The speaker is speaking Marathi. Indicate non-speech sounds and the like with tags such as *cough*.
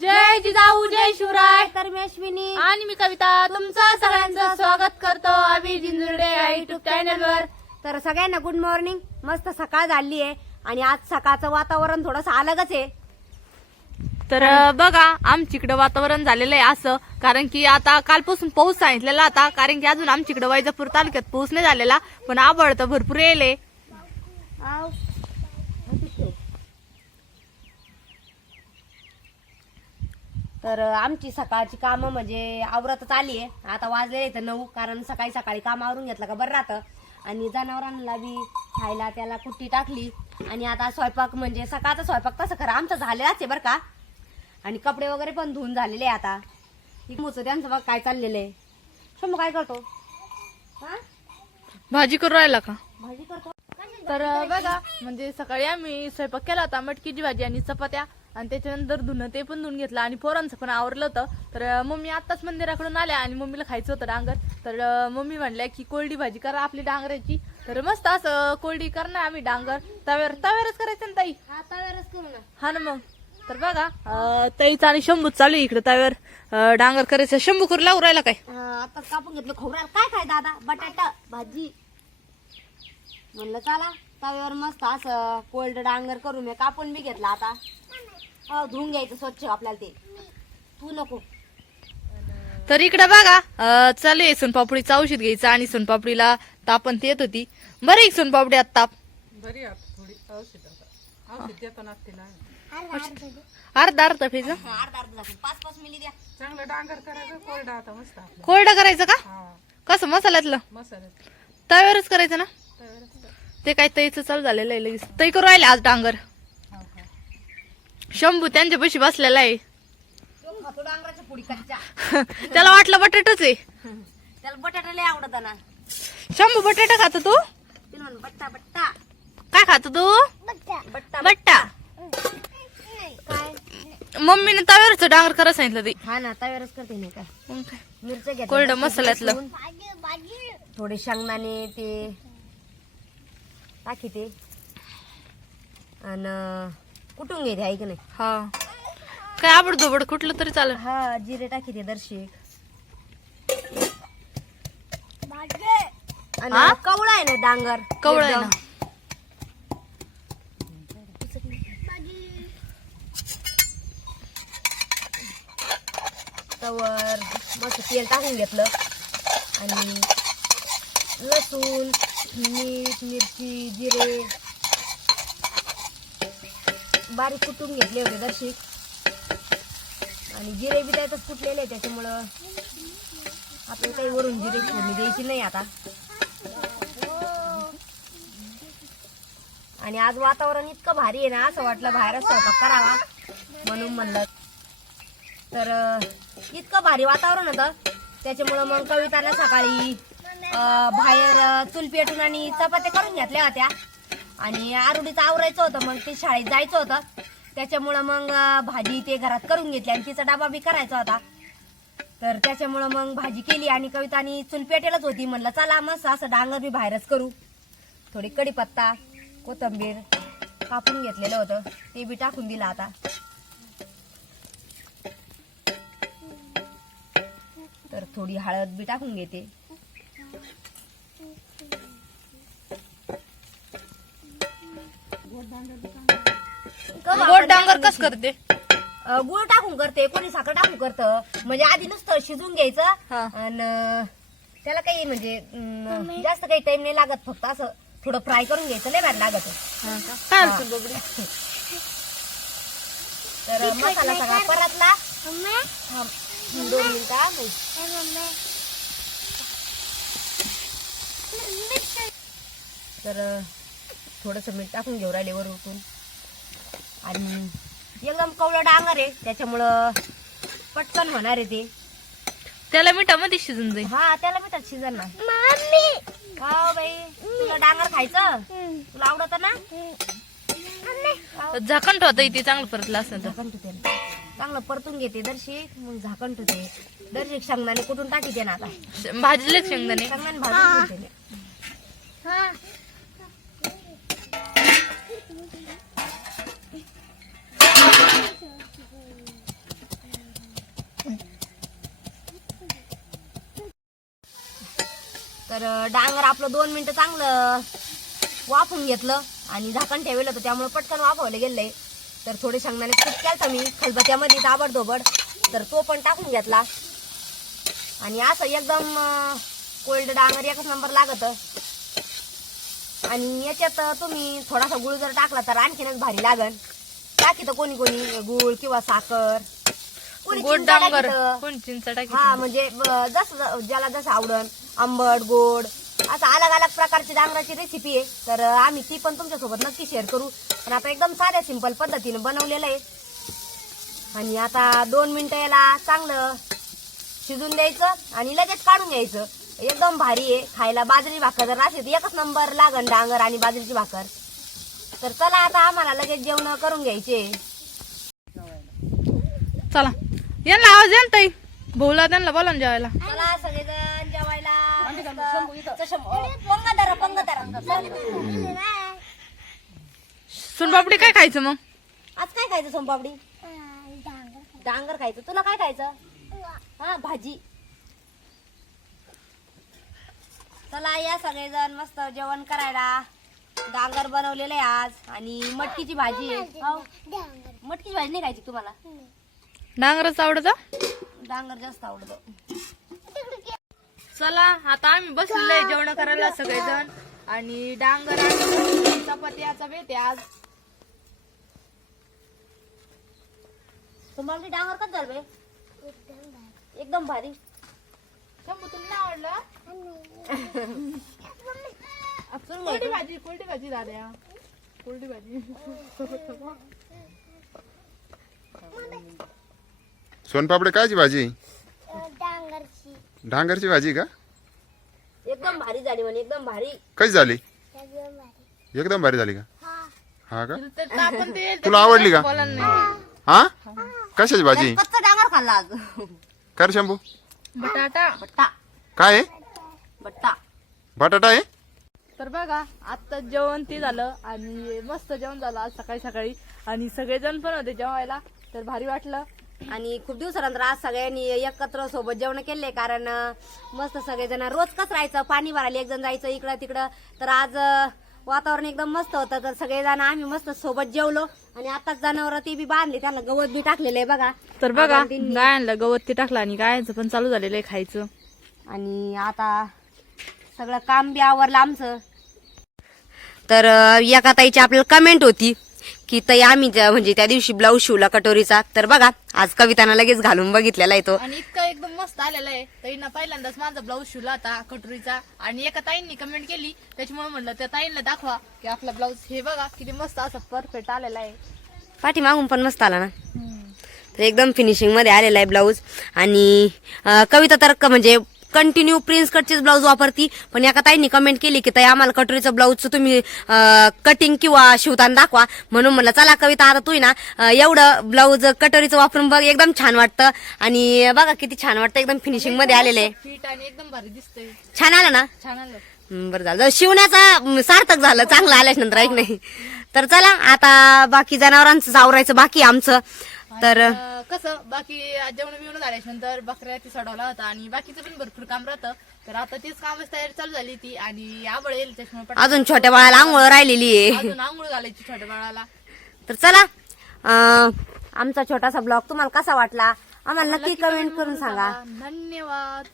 जय जिजाऊ जय शिवराय. तर मी अश्विनी. आणि मी कविता. तुमचं सगळ्यांचं स्वागत करतो आम्ही जिंजुर्डे या युट्यूब चॅनल वर तर सगळ्यांना गुड मॉर्निंग मस्त सकाळ झाली आहे. आणि आज सकाळचं वातावरण थोडंसं अलगच आहे. तर बघा आमच्याकडे वातावरण झालेलं आहे असं. कारण की आता कालपासून पाऊस सांगितलेला आता. कारण की अजून आमच्याकडे वैजापूर तालुक्यात पाऊस नाही झालेला. पण आबळ तर भरपूर येले आव. तर आमची सकाळची कामं म्हणजे आवरतच आली आहे. आता वाजलेले तर नऊ कारण सकाळी सकाळी काम आवरून घेतलं का बरं राहतं. आणि जनावरांना बी खायला त्याला कुट्टी टाकली. आणि आता स्वयंपाक म्हणजे सकाळचा स्वयंपाक तसं खरं आमचा झालेलाच आहे बरं का. आणि कपडे वगैरे पण धुवून झालेले आहे आता. मुचं त्यांचं बघ काय चाललेलं आहे. शंभू काय करतो? हा? भाजी करू राहिला का? भाजी करतो. तर बघा म्हणजे सकाळी आम्ही स्वयंपाक केला होता मटकीची भाजी आणि चपात्या. आणि त्याच्यानंतर धुणं ते पण धुवून घेतलं. आणि पोरांचं पण आवरलं होतं. तर मम्मी आत्ताच मंदिराकडून आल्या आणि मम्मीला खायचं होतं डांगर. तर मम्मी म्हणल्या की कोरडी भाजी करा आपली डांगराची. तर मस्त असं कोरडी करणार आम्ही डांगर. तव्यावर तव्यावरच करायचं ना ताई? तव्यावरच करू ना. हा ना मग. तर बघा ताईचं आणि शंभूच चालू इकडे तव्यावर. डांगर करायचं. शंभू करू लावू राहिला काय? आता कापून घेतलं खोबऱ्याला. काय खाय दादा? बटाटा भाजी. म्हणलं चला. तव्यावर मस्त असं कोल्ड डांगर करू मी कापून बी घेतला आता. हो धुवून घ्यायचं स्वच्छ आपल्याला ते. तू नको. तर इकडे बघा अं, चालू आहे सोनपापडीचं औषध घ्यायचं आणि सोनपापडीला तापण येत होती. बरं एक सोनपापडी आता ताप. बरी आता थोडी औषध आता. औषध देताना तिला. अर्धा अर्धा फेज अर्धा अर्धा दाखव पाच पाच मिली द्या. चांगलं डांगर करायचं कोरडा आता मस्त आपलं. कोरडं करायचं का? हा. कसं मसाल्यातलं? मसाल्यात. तव्यावरच करायचं ना. ते काय तईचं चालू झालेलं आहे लगेच. तई करू राहिले आज डांगर. का शंभू त्यांच्या पशी बसलेला आहे. *laughs* त्याला वाटलं बटाटाच आहे. त्याला बटाटा लय आवडत ना. शंभू बटाटा खातो तू? बट्टा बट्टा. काय खातो तू? बट्टा. बट्टा काय मम्मीने तव्यावरच डांगर करा सांगितलं ते. हा ना तव्यावरच करते नाही मिरच्या घेतल्या कोरडं मसाल्यातलं. थोडे शेंगदाणे ते टाकी ते आणि कुठून घेते आहे की नाही? हा. काय आवड धोबड कुठलं तरी चालेल. हा जिरे टाकी ते दर्शिक आणि हा? कवळा आहे ना डांगर कवळं आहे एकदम. ना. तवर मस्त तेल टाकून घेतलं. आणि लसूण मीठ मिरची जिरे. बारीक कुटून घेतले होते दर्शिक आणि जिरे बी त्यातच कुटलेले आहे त्याच्यामुळं आपण काही वरून जिरे फोडणी द्यायची नाही आता. आणि आज वातावरण इतकं भारी आहे ना असं वाटलं बाहेरच स्वयंपाक करावा म्हणून म्हणलं. तर इतकं भारी वातावरण होतं. त्याच्यामुळं मग कविताला सकाळी अं, बाहेर चूल पेटून आणि चपात्या करून घेतल्या होत्या. आणि आरुडीचं आवरायचं होतं मग ते शाळेत जायचं होतं. त्याच्यामुळं मग अं, भाजी ते घरात करून घेतली आणि तिचा डबा बी करायचा होता. तर त्याच्यामुळं मग भाजी केली आणि कवितानी चूल पेटेलच होती. म्हणलं चला मस्त असं डांगर बी बाहेरच करू. थोडी कढीपत्ता कोथंबीर कापून घेतलेलं होतं. ते बी टाकून दिलं आता. तर थोडी हळद बी टाकून घेते. गोड डांगर कस करते? गुळ टाकून करते कोणी साखर टाकून करतं. म्हणजे आधी नुसतं शिजून घ्यायचं हा. आणि त्याला काही म्हणजे अं, जास्त काही टाइम नाही लागत फक्त असं थोडं फ्राय करून घ्यायचं लय भारी लागत. काय अडचण बाबडी? तर मसाला सगळा परतला. थांब, दोन मिनिटं. तर थोडस मीठ टाकून घेऊ राहिले वर उठून आणि एकदम कवळं डांगर आहे त्याच्यामुळं पटकन होणार आहे ते. त्याला मिठामध्ये शिजून जाईल. हा त्याला मिठात शिजन ना का बाई? तुला डांगर खायचं? तुला आवडत ना? झाकण ठेवता येते चांगलं परतलं असं झाकण ठेवते ना. चांगलं परतून घेते दर्शिक मग झाकण ठेवते. दर्शिक शेंगदाणे कुठून टाकीते ना आता. भाजले शेंगदाणे. शेंगदाणे भाजून ठेवते. तर डांगर आपलं दोन मिनटं चांगलं वाफून घेतलं आणि झाकण ठेवलं होतं त्यामुळे पटकन वाफवले गेलंय. तर थोडे शेंगदाणे खूप केलं मी खलबत्यामध्ये दाबडधोबड तर तो पण टाकून घेतला. आणि असं एकदम कोल्ड डांगर एकच नंबर लागतं. आणि याच्यात तुम्ही थोडासा गुळ जर टाकला तर आणखीनच भारी लागन. टाकी तर कोणी कोणी गुळ किंवा साखर. कोणी गोड चिंचा डांगर टाकीतं. कोण चिंच टाकी हा म्हणजे ब- जसं ज्याला जसं आवडन आंबट गोड असं अलग अलग प्रकारची डांगराची रेसिपी आहे. तर आम्ही ती पण तुमच्यासोबत नक्की शेअर करू. पण आता एकदम साध्या सिंपल पद्धतीने बनवलेलं आहे. आणि आता दोन मिनिटं याला चांगलं शिजून द्यायचं आणि लगेच काढून घ्यायचं. एकदम भारी आहे. खायला बाजरी भाकर जर असेल तर एकच नंबर लागन डांगर आणि बाजरीची भाकर. तर चला आता आम्हाला लगेच जेवण करून घ्यायचे. चला. यांना आवाज येईन ताई. भाऊला त्यांना बोला ना जेवायला. चला सगळेजण जेवायला. धरा सोनपापडी काय खायचं मग? आज काय खायचं सोनपापडी? डांगर खायचं. तुला काय खायचं? हा भाजी. चला या सगळेजण मस्त जेवण करायला. डांगर बनवलेलं आहे आज आणि मटकीची भाजी आहे. हो. मटकीची भाजी. नाही खायची तुम्हाला? डांगरच आवडत? डांगर जास्त आवडतो. चला आता आम्ही बसलेलो जेवण करायला सगळेजण. आणि डांगर आणि बेत आहे आज. तुम्हाला डांगर कसं झालं बे? एकदम भारी. शंभू तुला नाही आवडलं भाजी भाजी दाद्या. भाजी. सोनपापडे कायची भाजी? डांगरची. भाजी का? एकदम भारी झाली म्हणे एकदम भारी. कशी झाली? एकदम भारी. झाली का? हा. का? तुला आवडली का? हा? कशाची भाजी? कच्चा डांगर खाल्ला आज. कर शंभू. बटाटा. बट्टा. काय आहे? बट्टा. बटाटा आहे? तर बघा आता जेवण ते झालं आणि मस्त जेवण झालं आज सकाळी सकाळी. आणि सगळेजण पण होते जेवायला तर भारी वाटलं. आणि खूप दिवसानंतर आज सगळ्यांनी एकत्र सोबत जेवण केले कारण अं, मस्त सगळेजण रोज कस राहायचं पाणी भरायला एक जण जायचं इकडं तिकडं. तर आज अं, वातावरण एकदम मस्त होतं. तर सगळेजण आम्ही मस्त सोबत जेवलो. आणि आताच जनावर ते बी बांधले. त्याला गवत बी टाकलेलं आहे बघा. तर बघा. गायांना गवत ते टाकलं आणि गायांचं पण चालू झालेलं आहे खायचं. आणि आता सगळं काम बी आवरलं आमचं. तर अं, एका ताईची आपल्याला कमेंट होती. की ताई आम्ही ज्या- म्हणजे त्या दिवशी ब्लाऊज शिवला कटोरीचा. तर बघा आज कविताना लगेच घालून बघितलेला आहे तो. आणि इतका एकदम मस्त आलेला आहे. ताईनं पहिल्यांदाच माझा ब्लाऊज शिवला होता कटोरीचा. आणि एका ताईंनी कमेंट केली. त्याच्यामुळे म्हणलं त्या ताईंना दाखवा की आपला ब्लाऊज हे बघा किती मस्त असं परफेक्ट आलेला आहे. पाठीमागून पण मस्त आला ना? तर एकदम फिनिशिंगमध्ये आलेला आहे ब्लाऊज आणि अं, कविता तर क- म्हणजे कंटिन्यू प्रिन्स कटचेच ब्लाऊज वापरती. पण एका ताईंनी कमेंट केली की ताई आम्हाला कटोरीचं ब्लाऊजचं तुम्ही कटिंग किंवा शिवताना दाखवा. म्हणून म्हणलं चला कविता आता तू ना. एवढं ब्लाऊज कटोरीचं वापरून बघ एकदम छान वाटतं. आणि बघा किती छान वाटतं एकदम फिनिशिंगमध्ये आलेलं आहे. एकदम भारी दिसतंय. छान आलं ना? छान आलं. बरं झालं. शिवण्याचा सार्थक झालं. चांगलं आल्याच नंतर ऐक नाही तर चला आता बाकी जनावरांचं आवरायचं बाकी आमचं. तर कसं बाकी जेवण बिवणं झाल्याच्यानंतर बकऱ्या ती सोडवला होता आणि बाकीचं पण भरपूर काम राहतं. तर आता तीच कामच तयारी चालू झाली ती आणि आबळ येईल त्याच्यामुळे पटकन अजून छोट्या बाळाला आंघोळ राहिलेली आहे. अजून आंघोळ घालायची छोट्या बाळाला. तर चला अं, आमचा छोटासा ब्लॉग तुम्हाला कसा वाटला? आम्हाला नक्की कमेंट करून सांगा. धन्यवाद.